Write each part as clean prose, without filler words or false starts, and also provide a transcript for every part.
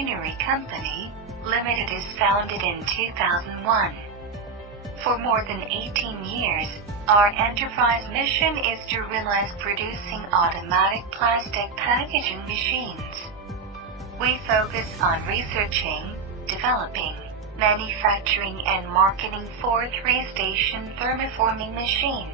Machinery Company, Limited is founded in 2001. For more than 18 years, our enterprise mission is to realize producing automatic plastic packaging machines. We focus on researching, developing, manufacturing and marketing for three-station thermoforming machine,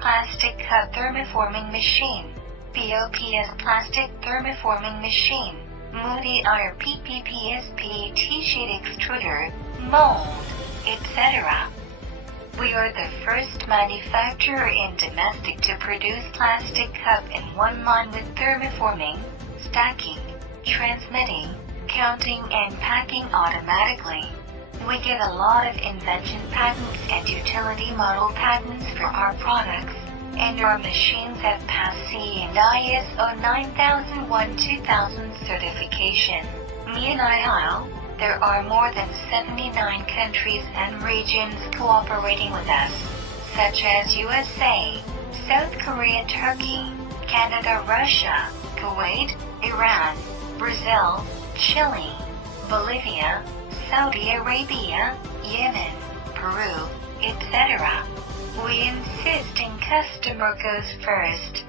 plastic cup thermoforming machine, POPS plastic thermoforming machine, Moody IRPPPS PET sheet extruder, mold, etc. We are the first manufacturer in domestic to produce plastic cup in one line with thermoforming, stacking, transmitting, counting and packing automatically. We get a lot of invention patents and utility model patents for our products, and our machines have passed CE and ISO 9001-2000 certification. There are more than 79 countries and regions cooperating with us, such as USA, South Korea, Turkey, Canada, Russia, Kuwait, Iran, Brazil, Chile, Bolivia, Saudi Arabia, Yemen, Peru, etc. We insist in customer goes first,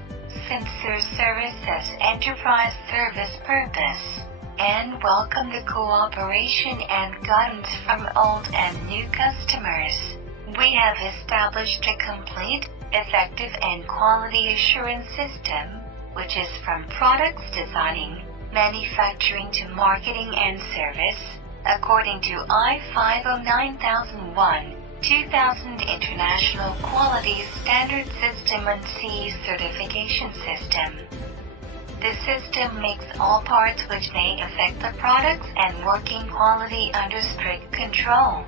since their service has enterprise service purpose, and welcome the cooperation and guidance from old and new customers. We have established a complete, effective and quality assurance system, which is from products designing, manufacturing to marketing and service, according to I-5 9001-2000 International Quality Standard System and CE certification system. The system makes all parts which may affect the products and working quality under strict control.